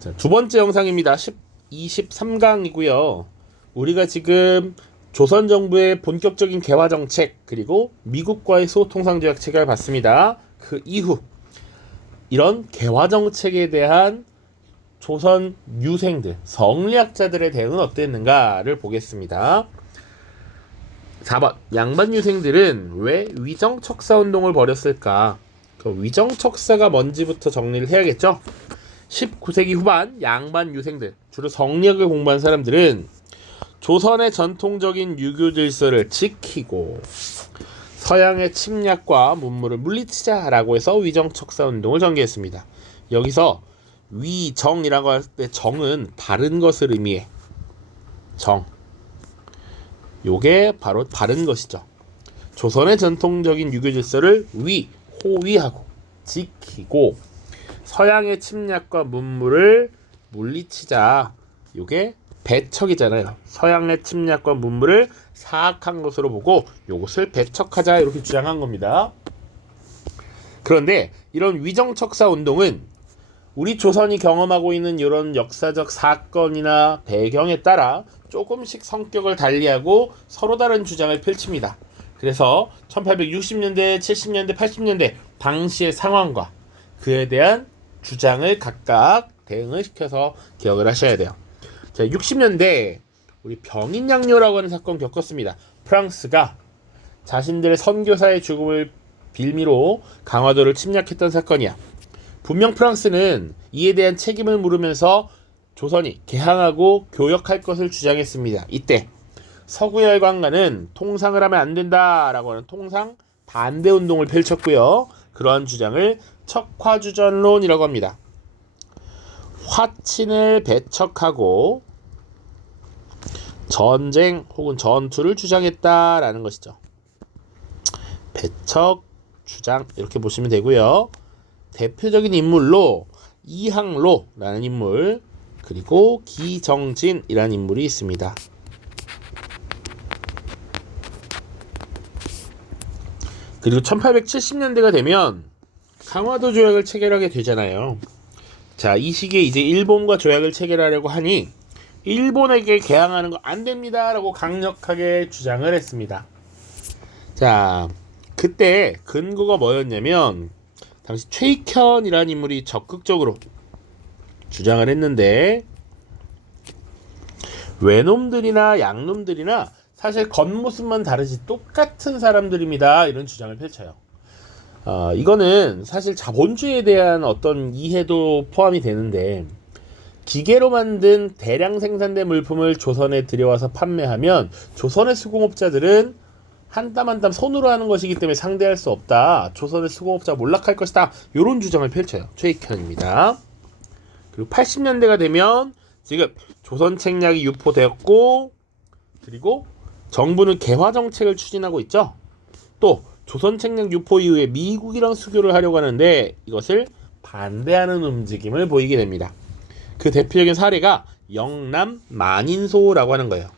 자, 두 번째 영상입니다. 23강이고요. 우리가 지금 조선 정부의 본격적인 개화 정책 그리고 미국과의 소통상조약 체결을 봤습니다. 그 이후 이런 개화 정책에 대한 조선 유생들, 성리학자들의 대응은 어땠는가를 보겠습니다. 4번 양반 유생들은 왜 위정척사 운동을 벌였을까? 그 위정척사가 뭔지부터 정리를 해야겠죠. 19세기 후반 양반 유생들, 주로 성리학을 공부한 사람들은 조선의 전통적인 유교 질서를 지키고 서양의 침략과 문물을 물리치자라고 해서 위정척사 운동을 전개했습니다. 여기서 위정이라고 할 때 정은 바른 것을 의미해. 정. 요게 바로 바른 것이죠. 조선의 전통적인 유교 질서를 호위하고 지키고 서양의 침략과 문물을 물리치자. 요게 배척이잖아요. 서양의 침략과 문물을 사악한 것으로 보고 요것을 배척하자 이렇게 주장한 겁니다. 그런데 이런 위정척사 운동은 우리 조선이 경험하고 있는 이런 역사적 사건이나 배경에 따라 조금씩 성격을 달리하고 서로 다른 주장을 펼칩니다. 그래서 1860년대, 70년대, 80년대 당시의 상황과 그에 대한 주장을 각각 대응을 시켜서 기억을 하셔야 돼요. 자, 60년대 우리 병인양요라고 하는 사건 겪었습니다. 프랑스가 자신들의 선교사의 죽음을 빌미로 강화도를 침략했던 사건이야. 분명 프랑스는 이에 대한 책임을 물으면서 조선이 개항하고 교역할 것을 주장했습니다. 이때 서구열강가는 통상을 하면 안 된다라고 하는 통상 반대 운동을 펼쳤고요. 그러한 주장을 척화주전론이라고 합니다. 화친을 배척하고 전쟁 혹은 전투를 주장했다라는 것이죠. 배척, 주장 이렇게 보시면 되고요. 대표적인 인물로 이항로라는 인물 그리고 기정진이라는 인물이 있습니다. 그리고 1870년대가 되면 강화도 조약을 체결하게 되잖아요. 자, 이 시기에 이제 일본과 조약을 체결하려고 하니 일본에게 개항하는 거 안 됩니다 라고 강력하게 주장을 했습니다. 자, 그때 근거가 뭐였냐면 당시 최익현이라는 인물이 적극적으로 주장을 했는데 외놈들이나 양놈들이나 사실 겉모습만 다르지 똑같은 사람들입니다 이런 주장을 펼쳐요. 이거는 사실 자본주의에 대한 어떤 이해도 포함이 되는데 기계로 만든 대량 생산된 물품을 조선에 들여와서 판매하면 조선의 수공업자들은 한 땀 한 땀 손으로 하는 것이기 때문에 상대할 수 없다. 조선의 수공업자가 몰락할 것이다. 이런 주장을 펼쳐요. 최익현입니다. 그리고 80년대가 되면 지금 조선 책략이 유포되었고 그리고 정부는 개화 정책을 추진하고 있죠. 또 조선 책략 유포 이후에 미국이랑 수교를 하려고 하는데 이것을 반대하는 움직임을 보이게 됩니다. 그 대표적인 사례가 영남 만인소라고 하는 거예요.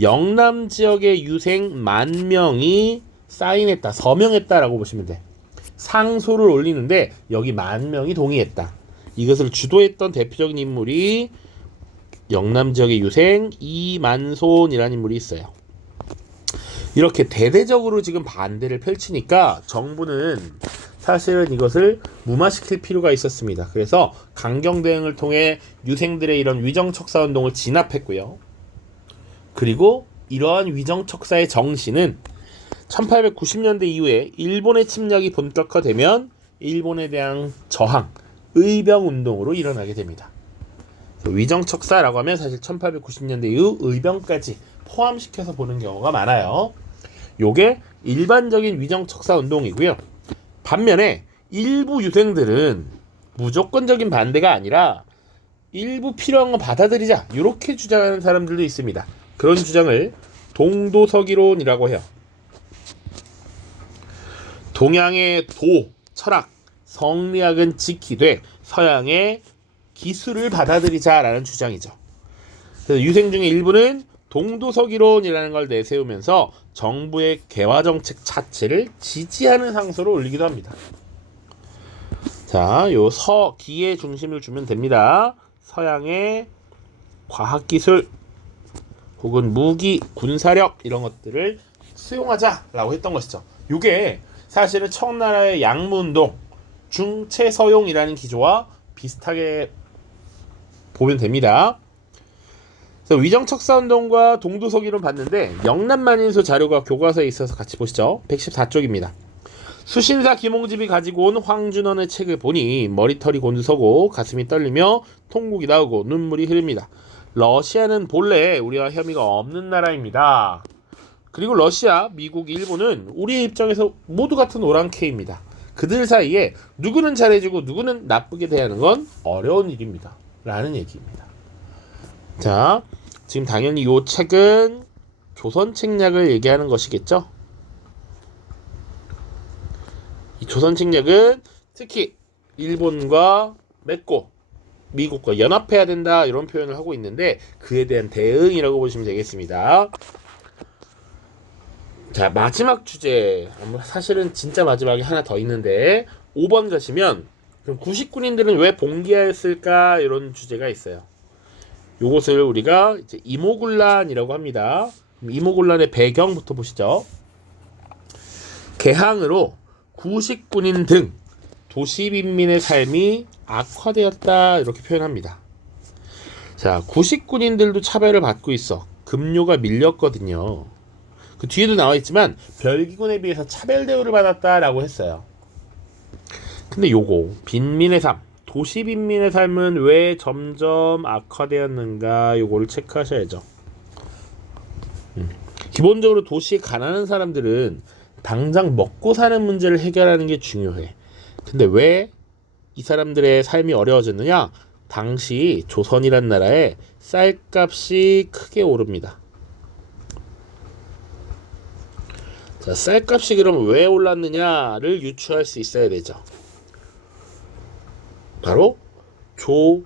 영남 지역의 유생 10,000명이 사인했다, 서명했다라고 보시면 돼. 상소를 올리는데 여기 10,000명이 동의했다. 이것을 주도했던 대표적인 인물이 영남 지역의 유생 이만손이라는 인물이 있어요. 이렇게 대대적으로 지금 반대를 펼치니까 정부는 사실은 이것을 무마시킬 필요가 있었습니다. 그래서 강경 대응을 통해 유생들의 이런 위정척사 운동을 진압했고요. 그리고 이러한 위정척사의 정신은 1890년대 이후에 일본의 침략이 본격화되면 일본에 대한 저항, 의병운동으로 일어나게 됩니다. 위정척사라고 하면 사실 1890년대 이후 의병까지 포함시켜서 보는 경우가 많아요. 요게 일반적인 위정척사 운동이고요. 반면에 일부 유생들은 무조건적인 반대가 아니라 일부 필요한 거 받아들이자 이렇게 주장하는 사람들도 있습니다. 그런 주장을 동도서기론이라고 해요. 동양의 도, 철학, 성리학은 지키되 서양의 기술을 받아들이자라는 주장이죠. 그래서 유생 중에 일부는 동도서기론이라는 걸 내세우면서 정부의 개화 정책 자체를 지지하는 상소를 올리기도 합니다. 자, 요 서기에 중심을 주면 됩니다. 서양의 과학기술 혹은 무기, 군사력 이런 것들을 수용하자라고 했던 것이죠. 이게 사실은 청나라의 양무운동, 중체서용이라는 기조와 비슷하게 보면 됩니다. 그래서 위정척사운동과 동두서기론 봤는데 영남만인수 자료가 교과서에 있어서 같이 보시죠. 114쪽입니다. 수신사 김홍집이 가지고 온 황준원의 책을 보니 머리털이 곤두서고 가슴이 떨리며 통곡이 나오고 눈물이 흐릅니다. 러시아는 본래 우리와 혐의가 없는 나라입니다. 그리고 러시아, 미국, 일본은 우리의 입장에서 모두 같은 오랑캐입니다. 그들 사이에 누구는 잘해주고 누구는 나쁘게 대하는 건 어려운 일입니다. 라는 얘기입니다. 자, 지금 당연히 이 책은 조선책략을 얘기하는 것이겠죠. 이 조선책략은 특히 일본과 맺고 미국과 연합해야 된다 이런 표현을 하고 있는데 그에 대한 대응이라고 보시면 되겠습니다. 자, 마지막 주제, 사실은 진짜 마지막에 하나 더 있는데 5번 가시면 그럼 99인들은 왜 봉기하였을까 이런 주제가 있어요. 요것을 우리가 이제 이모군란이라고 합니다. 이모군란의 배경부터 보시죠. 개항으로 구식군인 등 도시빈민의 삶이 악화되었다 이렇게 표현합니다. 자, 구식군인들도 차별을 받고 있어. 급료가 밀렸거든요. 그 뒤에도 나와 있지만 별기군에 비해서 차별 대우를 받았다라고 했어요. 근데 요거 빈민의 삶, 도시 빈민의 삶은 왜 점점 악화되었는가 요거를 체크하셔야죠. 기본적으로 도시에 가난한 사람들은 당장 먹고 사는 문제를 해결하는 게 중요해. 근데 왜 이 사람들의 삶이 어려워졌느냐? 당시 조선이란 나라에 쌀값이 크게 오릅니다. 자, 쌀값이 그럼 왜 올랐느냐를 유추할 수 있어야 되죠. 바로 조일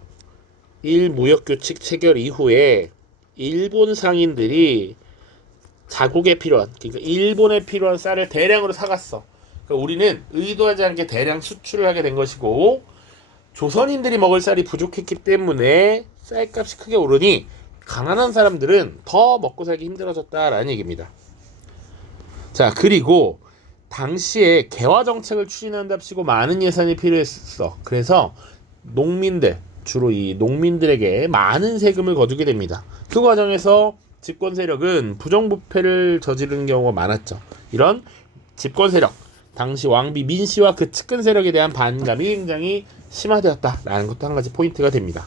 무역규칙 체결 이후에 일본 상인들이 자국에 필요한, 그러니까 일본에 필요한 쌀을 대량으로 사갔어. 그러니까 우리는 의도하지 않게 대량 수출을 하게 된 것이고 조선인들이 먹을 쌀이 부족했기 때문에 쌀값이 크게 오르니 가난한 사람들은 더 먹고 살기 힘들어졌다라는 얘기입니다. 자, 그리고 당시에 개화 정책을 추진한답시고 많은 예산이 필요했어. 그래서 농민들, 주로 이 농민들에게 많은 세금을 거두게 됩니다. 그 과정에서 집권 세력은 부정부패를 저지르는 경우가 많았죠. 이런 집권 세력, 당시 왕비 민씨와 그 측근 세력에 대한 반감이 굉장히 심화되었다라는 것도 한 가지 포인트가 됩니다.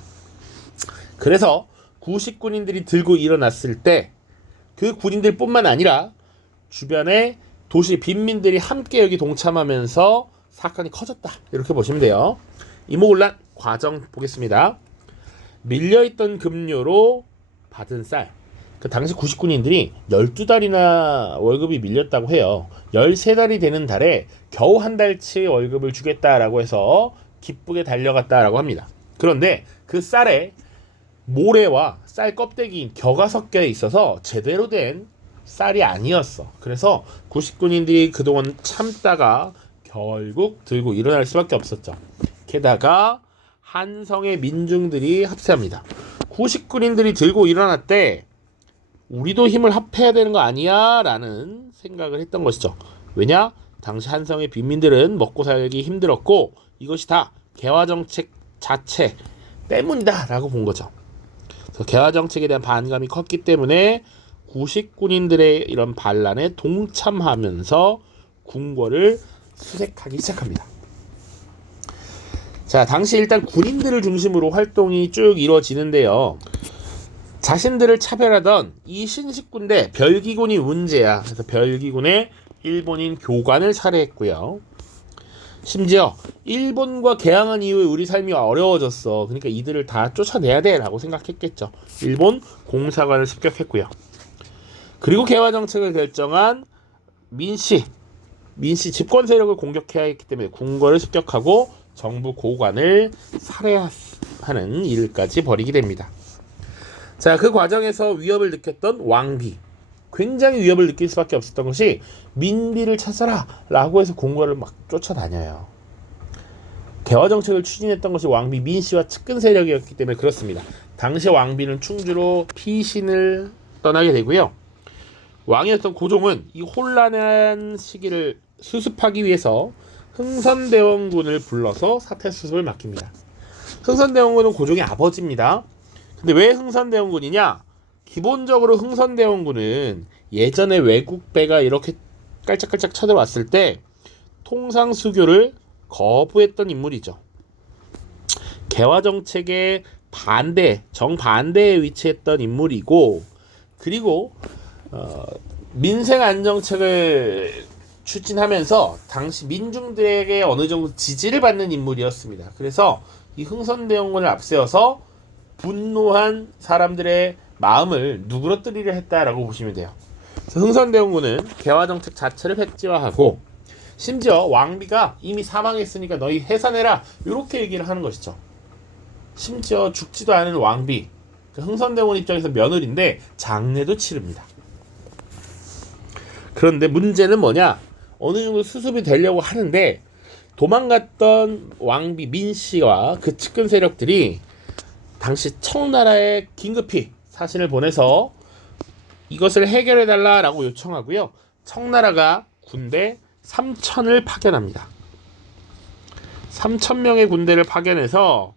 그래서 구식군인들이 들고 일어났을 때 그 군인들뿐만 아니라 주변의 도시 빈민들이 함께 여기 동참하면서 사건이 커졌다 이렇게 보시면 돼요. 이모군란 과정 보겠습니다. 밀려있던 급료로 받은 쌀, 그 당시 구식군인들이 12달이나 월급이 밀렸다고 해요. 13달이 되는 달에 겨우 한 달치 월급을 주겠다라고 해서 기쁘게 달려갔다라고 합니다. 그런데 그 쌀에 모래와 쌀 껍데기 겨가 섞여 있어서 제대로 된 쌀이 아니었어. 그래서 구식군인들이 그동안 참다가 결국 들고 일어날 수밖에 없었죠. 게다가 한성의 민중들이 합세합니다. 구식군인들이 들고 일어났대. 우리도 힘을 합해야 되는 거 아니야? 라는 생각을 했던 것이죠. 왜냐? 당시 한성의 빈민들은 먹고 살기 힘들었고 이것이 다 개화정책 자체 때문이다 라고 본 거죠. 그래서 개화정책에 대한 반감이 컸기 때문에 구식군인들의 이런 반란에 동참하면서 궁궐을 수색하기 시작합니다. 자, 당시 일단 군인들을 중심으로 활동이 쭉 이루어지는데요. 자신들을 차별하던 이 신식군대 별기군이 문제야. 그래서 별기군의 일본인 교관을 살해했고요. 심지어 일본과 개항한 이후에 우리 삶이 어려워졌어. 그러니까 이들을 다 쫓아내야 돼 라고 생각했겠죠. 일본 공사관을 습격했고요. 그리고 개화 정책을 결정한 민씨 집권 세력을 공격해야 했기 때문에 궁궐을 습격하고 정부 고관을 살해하는 일까지 벌이게 됩니다. 자, 그 과정에서 위협을 느꼈던 왕비, 굉장히 위협을 느낄 수밖에 없었던 것이 민비를 찾아라 라고 해서 궁궐을 막 쫓아다녀요. 개화 정책을 추진했던 것이 왕비 민씨와 측근 세력이었기 때문에 그렇습니다. 당시 왕비는 충주로 피신을 떠나게 되고요. 왕이었던 고종은 이 혼란한 시기를 수습하기 위해서 흥선대원군을 불러서 사태 수습을 맡깁니다. 흥선대원군은 고종의 아버지입니다. 근데 왜 흥선대원군이냐? 기본적으로 흥선대원군은 예전에 외국배가 이렇게 깔짝깔짝 쳐들어왔을 때 통상수교를 거부했던 인물이죠. 개화정책의 정반대에 위치했던 인물이고, 그리고 민생안정책을 추진하면서 당시 민중들에게 어느 정도 지지를 받는 인물이었습니다. 그래서 이 흥선대원군을 앞세워서 분노한 사람들의 마음을 누그러뜨리려 했다라고 보시면 돼요. 그래서 흥선대원군은 개화정책 자체를 획지화하고, 심지어 왕비가 이미 사망했으니까 너희 해산해라 이렇게 얘기를 하는 것이죠. 심지어 죽지도 않은 왕비, 흥선대원 입장에서 며느리인데 장례도 치릅니다. 그런데 문제는 뭐냐? 어느 정도 수습이 되려고 하는데 도망갔던 왕비 민씨와 그 측근 세력들이 당시 청나라에 긴급히 사신을 보내서 이것을 해결해달라라고 요청하고요. 청나라가 군대 3,000을 파견합니다. 3,000명의 군대를 파견해서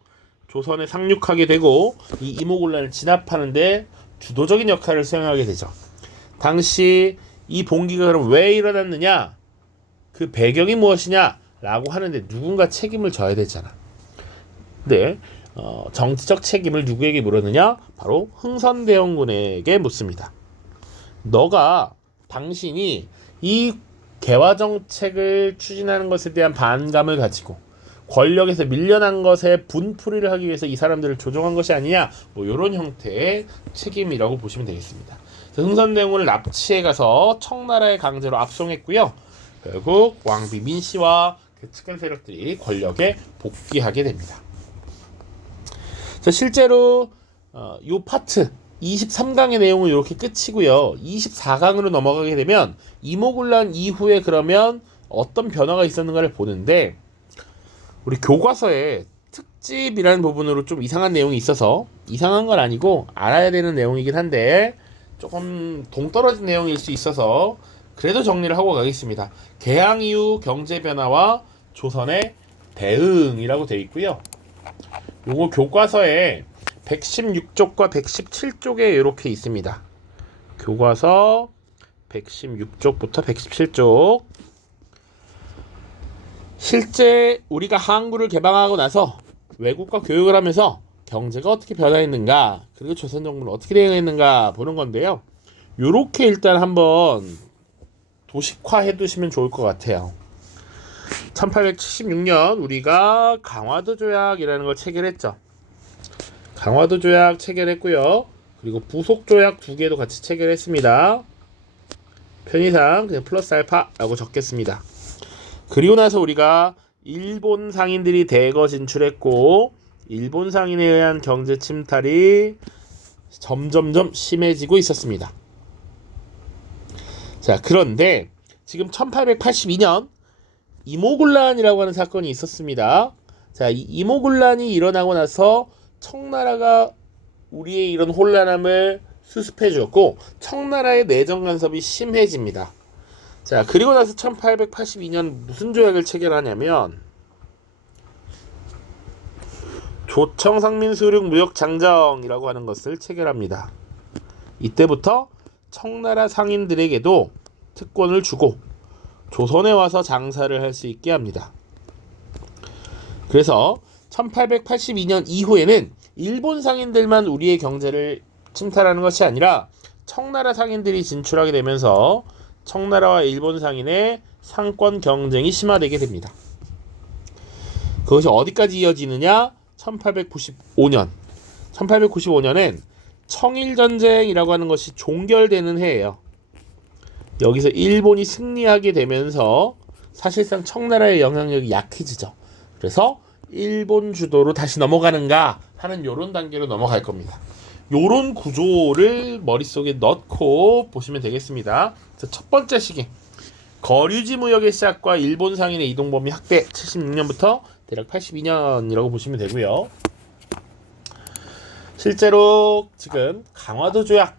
조선에 상륙하게 되고 이 이모군란을 진압하는데 주도적인 역할을 수행하게 되죠. 당시 이 봉기가 그럼 왜 일어났느냐? 그 배경이 무엇이냐? 라고 하는데 누군가 책임을 져야 되잖아. 근데 정치적 책임을 누구에게 물었느냐? 바로 흥선대원군에게 묻습니다. 당신이 이 개화정책을 추진하는 것에 대한 반감을 가지고 권력에서 밀려난 것에 분풀이를 하기 위해서 이 사람들을 조종한 것이 아니냐, 뭐 이런 형태의 책임이라고 보시면 되겠습니다. 흥선대원군을 납치해 가서 청나라의 강제로 압송했고요. 결국 왕비 민씨와 그 측근 세력들이 권력에 복귀하게 됩니다. 실제로 이 파트 23강의 내용은 이렇게 끝이고요. 24강으로 넘어가게 되면 이모군란 이후에 그러면 어떤 변화가 있었는가를 보는데, 우리 교과서에 특집이라는 부분으로 좀 이상한 내용이 있어서, 이상한 건 아니고 알아야 되는 내용이긴 한데 조금 동떨어진 내용일 수 있어서 그래도 정리를 하고 가겠습니다. 개항 이후 경제 변화와 조선의 대응이라고 되어 있고요. 요거 교과서에 116쪽과 117쪽에 이렇게 있습니다. 교과서 116쪽부터 117쪽. 실제 우리가 항구를 개방하고 나서 외국과 교육을 하면서 경제가 어떻게 변화했는가, 그리고 조선 정부는 어떻게 대응했는가 보는 건데요. 요렇게 일단 한번 도식화해 두시면 좋을 것 같아요. 1876년 우리가 강화도 조약이라는 걸 체결했죠. 강화도 조약 체결했고요. 그리고 부속 조약 2개도 같이 체결했습니다. 편의상 그냥 플러스 알파라고 적겠습니다. 그리고 나서 우리가 일본 상인들이 대거 진출했고, 일본 상인에 의한 경제 침탈이 점점점 심해지고 있었습니다. 자, 그런데 지금 1882년 이모군란이라고 하는 사건이 있었습니다. 자, 이 이모군란이 일어나고 나서 청나라가 우리의 이런 혼란함을 수습해 주었고 청나라의 내정 간섭이 심해집니다. 자, 그리고 나서 1882년 무슨 조약을 체결하냐면 조청상민수륙무역장정이라고 하는 것을 체결합니다. 이때부터 청나라 상인들에게도 특권을 주고 조선에 와서 장사를 할 수 있게 합니다. 그래서 1882년 이후에는 일본 상인들만 우리의 경제를 침탈하는 것이 아니라 청나라 상인들이 진출하게 되면서 청나라와 일본 상인의 상권 경쟁이 심화되게 됩니다. 그것이 어디까지 이어지느냐? 1895년. 1895년엔 청일전쟁이라고 하는 것이 종결되는 해예요. 여기서 일본이 승리하게 되면서 사실상 청나라의 영향력이 약해지죠. 그래서 일본 주도로 다시 넘어가는가 하는 요런 단계로 넘어갈 겁니다. 요런 구조를 머릿속에 넣고 보시면 되겠습니다. 첫 번째 시기, 거류지 무역의 시작과 일본 상인의 이동 범위 확대 76년부터 대략 82년이라고 보시면 되고요. 실제로 지금 강화도 조약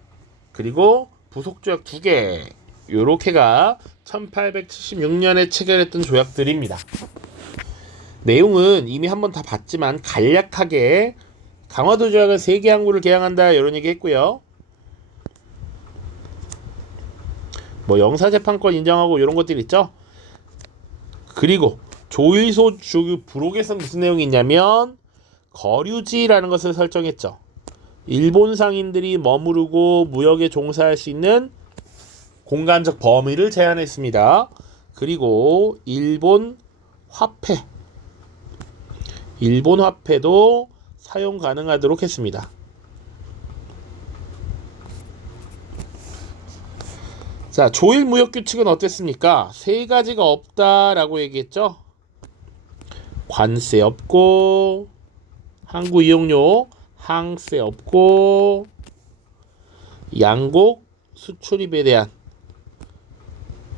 그리고 부속 조약 2개 요렇게가 1876년에 체결했던 조약들입니다. 내용은 이미 한번 다 봤지만 간략하게 강화도 조약은 3개 항구를 개항한다 이런 얘기 했고요. 뭐 영사재판권 인정하고 이런 것들 있죠. 그리고 조일소 부록에서 무슨 내용이 있냐면 거류지라는 것을 설정했죠. 일본 상인들이 머무르고 무역에 종사할 수 있는 공간적 범위를 제한했습니다. 그리고 일본 화폐도 사용 가능하도록 했습니다. 자, 조일 무역 규칙은 어땠습니까? 3가지가 없다라고 얘기했죠. 관세 없고, 항구 이용료 항세 없고, 양곡 수출입에 대한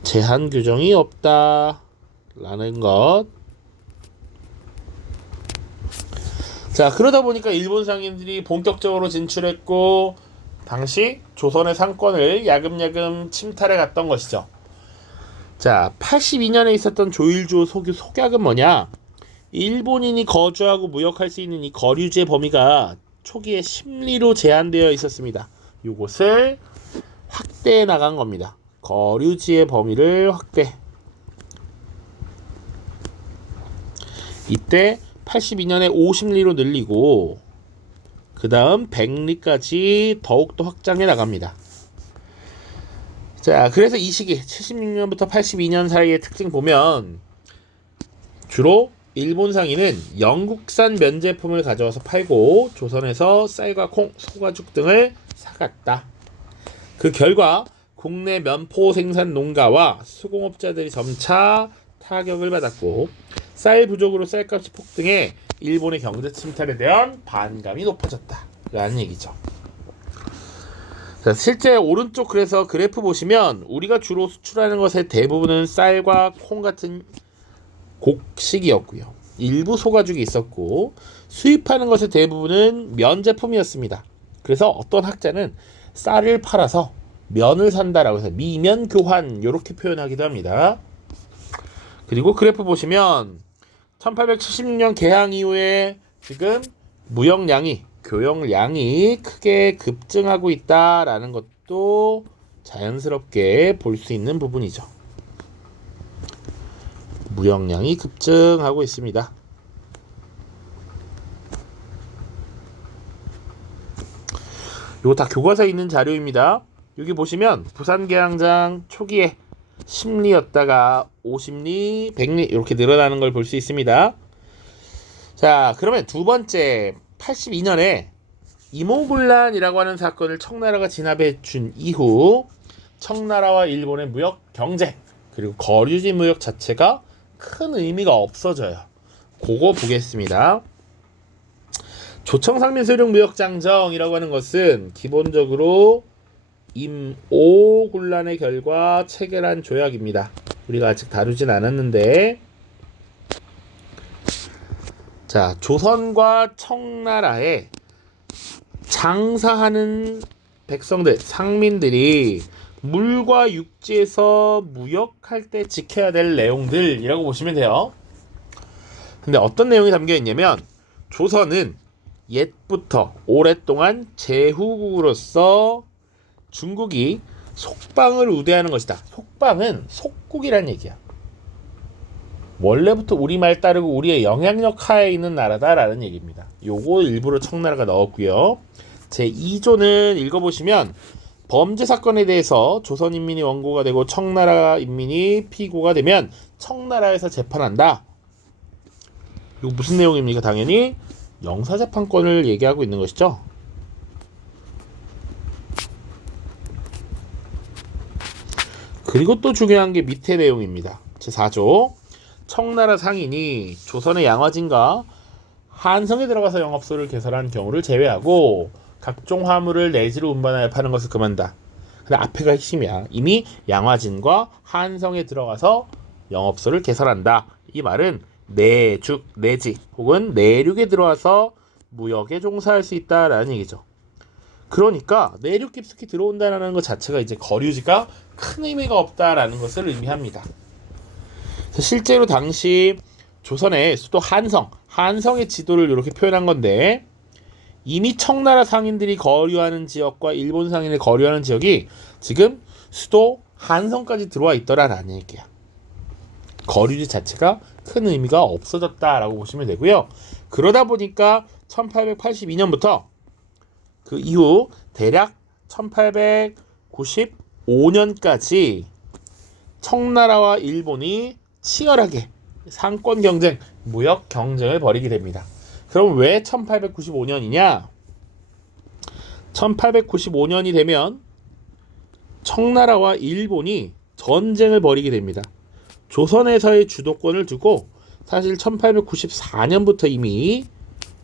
제한 규정이 없다라는 것. 자, 그러다 보니까 일본 상인들이 본격적으로 진출했고 당시 조선의 상권을 야금야금 침탈해 갔던 것이죠. 자, 82년에 있었던 조일주 속약은 뭐냐? 일본인이 거주하고 무역할 수 있는 이 거류지의 범위가 초기에 심리로 제한되어 있었습니다. 이것을 확대해 나간 겁니다. 거류지의 범위를 확대. 이때 82년에 50리로 늘리고 그 다음 100리까지 더욱더 확장해 나갑니다. 자, 그래서 이 시기 76년부터 82년 사이의 특징 보면 주로 일본 상인은 영국산 면제품을 가져와서 팔고 조선에서 쌀과 콩, 소가죽 등을 사갔다. 그 결과 국내 면포 생산 농가와 수공업자들이 점차 타격을 받았고 쌀 부족으로 쌀값이 폭등해 일본의 경제 침탈에 대한 반감이 높아졌다 라는 얘기죠. 자, 실제 오른쪽 그래서 그래프 보시면 우리가 주로 수출하는 것의 대부분은 쌀과 콩 같은 곡식이었고요. 일부 소가죽이 있었고 수입하는 것의 대부분은 면 제품이었습니다. 그래서 어떤 학자는 쌀을 팔아서 면을 산다라고 해서 미면 교환 이렇게 표현하기도 합니다. 그리고 그래프 보시면 1876년 개항 이후에 지금 무역량이 교역량이 크게 급증하고 있다라는 것도 자연스럽게 볼 수 있는 부분이죠. 무역량이 급증하고 있습니다. 이거 다 교과서에 있는 자료입니다. 여기 보시면 부산 개항장 초기에 10리였다가 50리, 100리 이렇게 늘어나는 걸 볼 수 있습니다. 자, 그러면 두 번째 82년에 이모군란이라고 하는 사건을 청나라가 진압해 준 이후 청나라와 일본의 무역 경쟁 그리고 거류지 무역 자체가 큰 의미가 없어져요. 그거 보겠습니다. 조청상민소령 무역장정이라고 하는 것은 기본적으로 임오군란의 결과 체결한 조약입니다. 우리가 아직 다루진 않았는데 자, 조선과 청나라에 장사하는 백성들, 상민들이 물과 육지에서 무역할 때 지켜야 될 내용들이라고 보시면 돼요. 근데 어떤 내용이 담겨 있냐면 조선은 옛부터 오랫동안 제후국으로서 중국이 속방을 우대하는 것이다. 속방은 속국이란 얘기야. 원래부터 우리말 따르고 우리의 영향력 하에 있는 나라다라는 얘기입니다. 요거 일부러 청나라가 넣었고요. 제2조는 읽어보시면 범죄 사건에 대해서 조선 인민이 원고가 되고 청나라 인민이 피고가 되면 청나라에서 재판한다. 이거 무슨 내용입니까? 당연히 영사재판권을 얘기하고 있는 것이죠. 그리고 또 중요한 게 밑에 내용입니다. 제4조 청나라 상인이 조선의 양화진과 한성에 들어가서 영업소를 개설한 경우를 제외하고 각종 화물을 내지로 운반하여 파는 것을 금한다. 근데 앞에가 핵심이야. 이미 양화진과 한성에 들어가서 영업소를 개설한다. 이 말은 내주, 내지 혹은 내륙에 들어와서 무역에 종사할 수 있다라는 얘기죠. 그러니까 내륙 깊숙이 들어온다라는 것 자체가 이제 거류지가 큰 의미가 없다라는 것을 의미합니다. 실제로 당시 조선의 수도 한성의 지도를 이렇게 표현한 건데, 이미 청나라 상인들이 거류하는 지역과 일본 상인이 거류하는 지역이 지금 수도 한성까지 들어와 있더라라는 얘기야. 거류지 자체가 큰 의미가 없어졌다라고 보시면 되고요. 그러다 보니까 1882년부터 그 이후 대략 1895년까지 청나라와 일본이 치열하게 상권 경쟁, 무역 경쟁을 벌이게 됩니다. 그럼 왜 1895년이냐? 1895년이 되면 청나라와 일본이 전쟁을 벌이게 됩니다. 조선에서의 주도권을 두고 사실 1894년부터 이미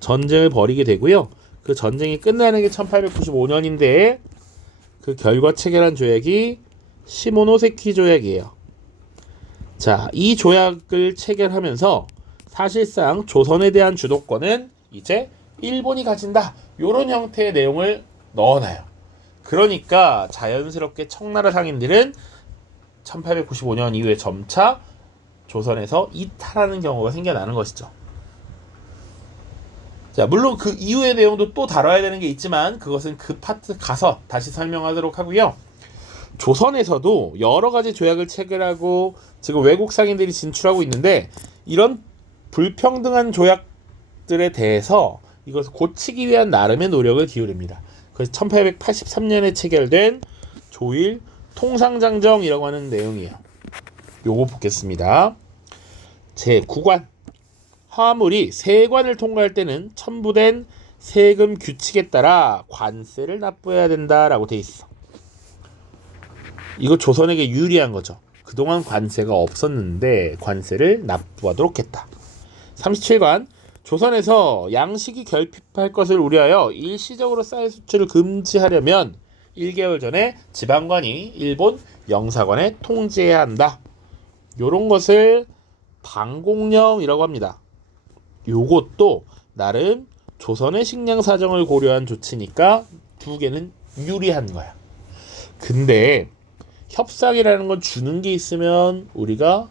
전쟁을 벌이게 되고요. 그 전쟁이 끝나는 게 1895년인데 그 결과 체결한 조약이 시모노세키 조약이에요. 자, 이 조약을 체결하면서 사실상 조선에 대한 주도권은 이제 일본이 가진다. 이런 형태의 내용을 넣어놔요. 그러니까 자연스럽게 청나라 상인들은 1895년 이후에 점차 조선에서 이탈하는 경우가 생겨나는 것이죠. 자, 물론 그 이후의 내용도 또 다뤄야 되는 게 있지만 그것은 그 파트 가서 다시 설명하도록 하고요. 조선에서도 여러 가지 조약을 체결하고 지금 외국 상인들이 진출하고 있는데, 이런 불평등한 조약들에 대해서 이것을 고치기 위한 나름의 노력을 기울입니다. 그래서 1883년에 체결된 조일 통상장정이라고 하는 내용이에요. 요거 보겠습니다. 제9관, 화물이 세관을 통과할 때는 첨부된 세금 규칙에 따라 관세를 납부해야 된다라고 돼 있어. 이거 조선에게 유리한 거죠. 그동안 관세가 없었는데 관세를 납부하도록 했다. 37관, 조선에서 양식이 결핍할 것을 우려하여 일시적으로 쌀 수출을 금지하려면 1개월 전에 지방관이 일본 영사관에 통지해야 한다. 요런 것을 방공령이라고 합니다. 요것도 나름 조선의 식량 사정을 고려한 조치니까 두 개는 유리한 거야. 근데 협상이라는 건 주는 게 있으면 우리가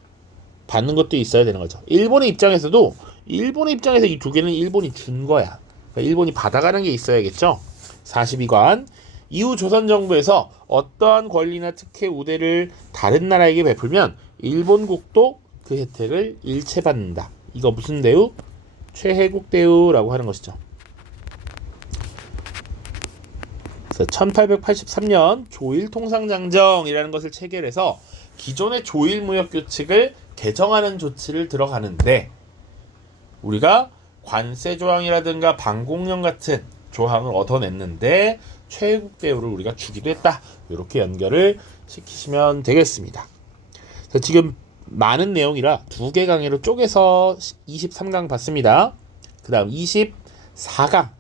받는 것도 있어야 되는 거죠. 일본의 입장에서 이 두 개는 일본이 준 거야. 그러니까 일본이 받아가는 게 있어야겠죠. 42관, 이후 조선 정부에서 어떠한 권리나 특혜 우대를 다른 나라에게 베풀면 일본국도 그 혜택을 일체 받는다. 이거 무슨 대우? 최혜국 대우라고 하는 것이죠. 그래서 1883년 조일 통상장정이라는 것을 체결해서 기존의 조일 무역 규칙을 개정하는 조치를 들어가는데, 우리가 관세 조항이라든가 방공령 같은 조항을 얻어냈는데 최혜국 대우를 우리가 주기도 했다. 이렇게 연결을 시키시면 되겠습니다. 그래서 지금 많은 내용이라 두 개 강의로 쪼개서 23강 봤습니다. 그 다음 24강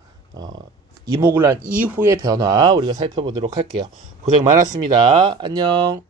이모군란 이후의 변화 우리가 살펴보도록 할게요. 고생 많았습니다. 안녕.